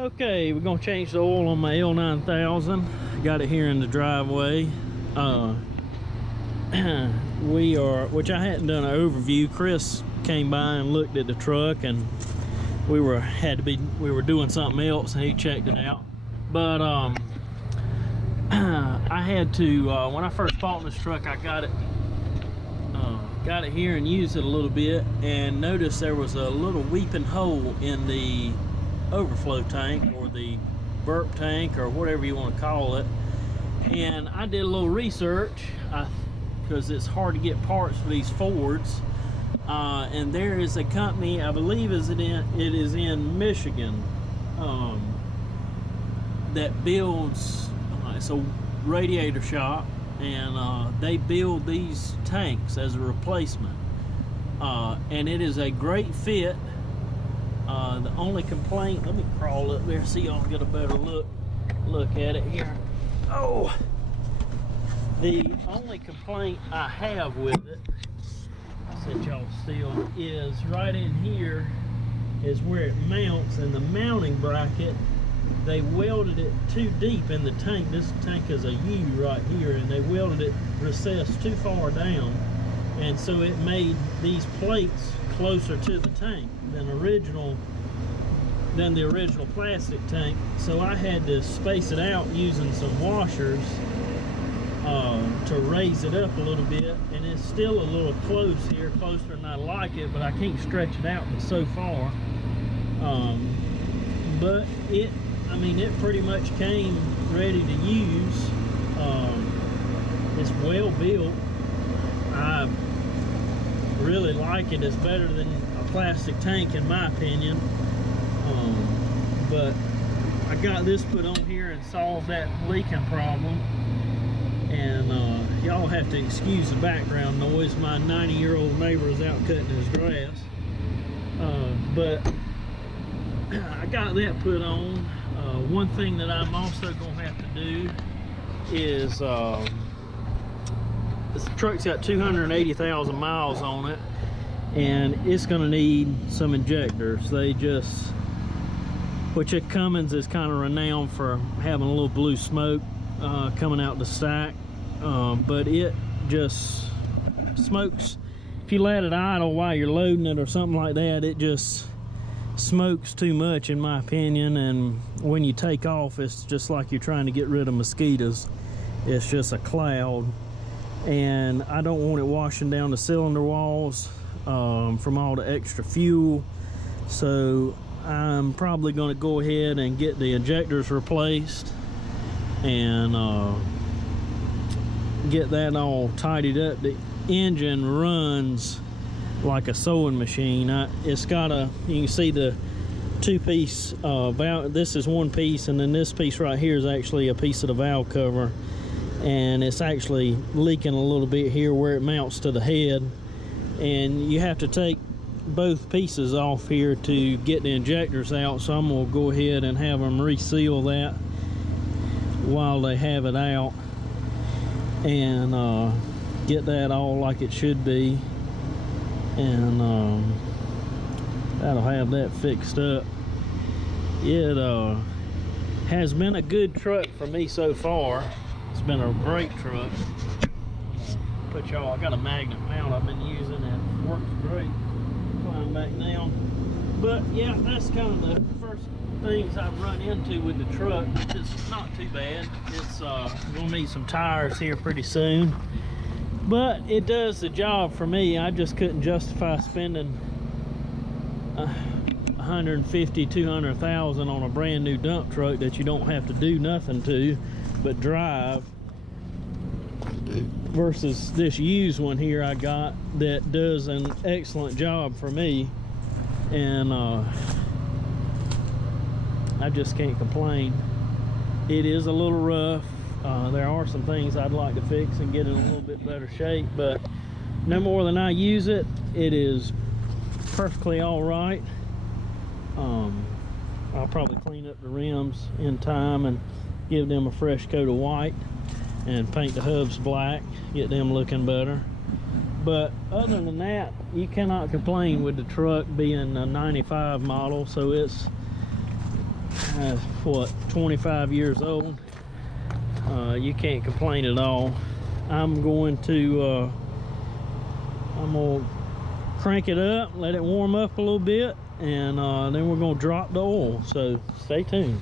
Okay, we're gonna change the oil on my L9000. Got it here in the driveway. Which I hadn't done an overview. Chris came by and looked at the truck, and we were doing something else, and he checked it out. But I had to when I first bought this truck, I got it here and used it a little bit, and noticed there was a little weeping hole in the overflow tank, or the burp tank, or whatever you want to call it. And I did a little research because it's hard to get parts for these Fords, and there is a company, I believe it is in Michigan, that builds it's a radiator shop, and they build these tanks as a replacement, and it is a great fit. The only complaint, let me crawl up there so y'all get a better look at it here. Oh, the only complaint I have with it, since y'all still, is right in here is where it mounts, and the mounting bracket, they welded it too deep in the tank. This tank is a U right here, and they welded it recessed too far down, and so it made these plates closer to the tank than the original plastic tank. So I had to space it out using some washers to raise it up a little bit, and it's still a little close here, closer than I like it, but I can't stretch it out but so far. But it pretty much came ready to use. It's well built. I really like it. It's better than a plastic tank in my opinion. But I got this put on here and solved that leaking problem. And y'all have to excuse the background noise. My 90-year-old neighbor is out cutting his grass. But I got that put on. One thing that I'm also gonna have to do is this truck's got 280,000 miles on it, and it's gonna need some injectors. Which at Cummins is kind of renowned for having a little blue smoke coming out the stack, but it just smokes. If you let it idle while you're loading it or something like that, it just smokes too much in my opinion, and when you take off, it's just like you're trying to get rid of mosquitoes. It's just a cloud, and I don't want it washing down the cylinder walls from all the extra fuel. So I'm probably going to go ahead and get the injectors replaced and get that all tidied up. The engine runs like a sewing machine. It's got you can see the two-piece valve. This is one piece, and then this piece right here is actually a piece of the valve cover, and it's actually leaking a little bit here where it mounts to the head, and you have to take both pieces off here to get the injectors out. So I'm gonna go ahead and have them reseal that while they have it out, and get that all like it should be, and that'll have that fixed up. It has been a good truck for me so far. It's been a great truck. But y'all, I got a magnet mount I've been using, and it works great. Climb back down. But yeah, that's kind of the first things I've run into with the truck. It's not too bad. It's gonna need some tires here pretty soon, but it does the job for me. I just couldn't justify spending 150, 200,000 on a brand new dump truck that you don't have to do nothing to but drive, versus this used one here I got that does an excellent job for me, and I just can't complain. It is a little rough. There are some things I'd like to fix and get in a little bit better shape, but no more than I use it, it is perfectly all right. I'll probably clean up the rims in time and give them a fresh coat of white and paint the hubs black, get them looking better. But other than that, you cannot complain with the truck being a 95 model. So it's what, 25 years old. You can't complain at all. I'm gonna crank it up, let it warm up a little bit, and then we're gonna drop the oil, so stay tuned.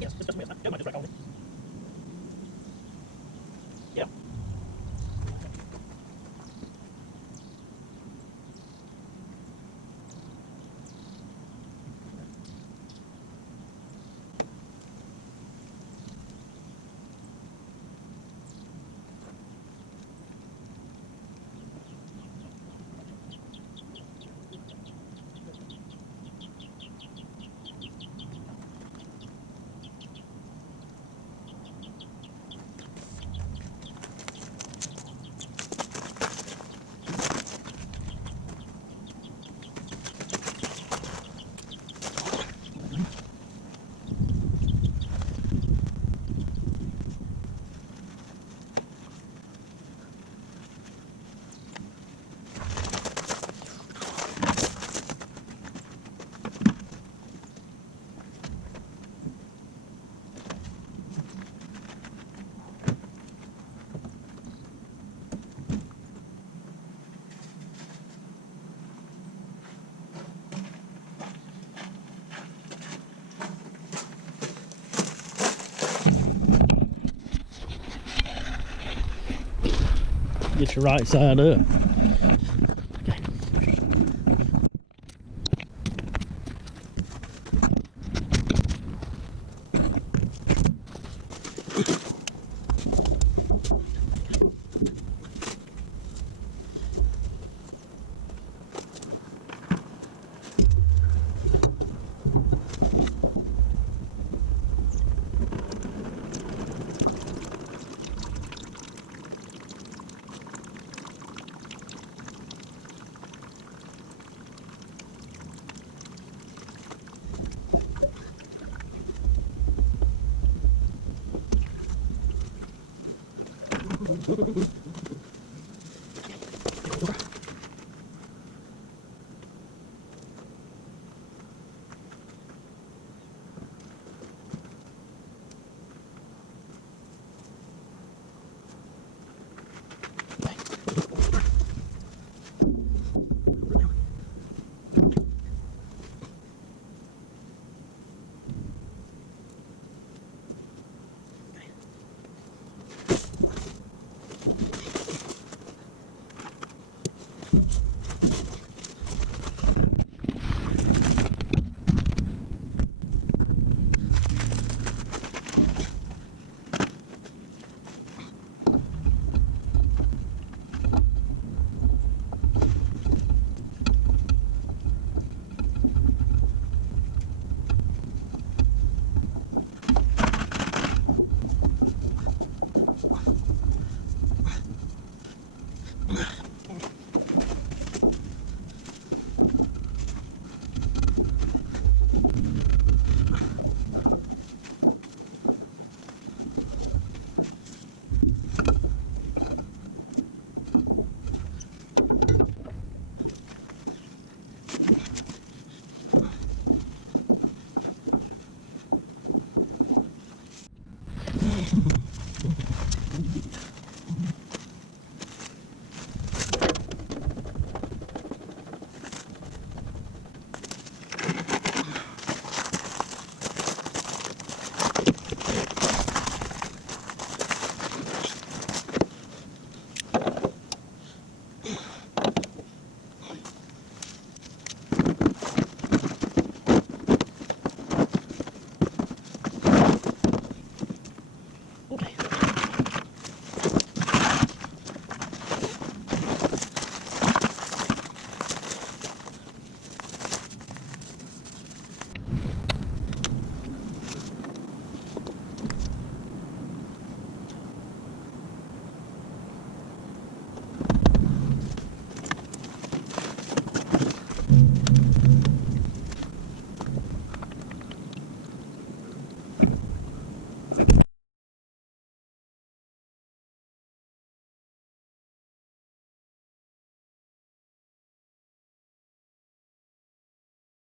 Yes, just me. Don't mind this right. Yeah. Get your right side up. Okay. Ooh.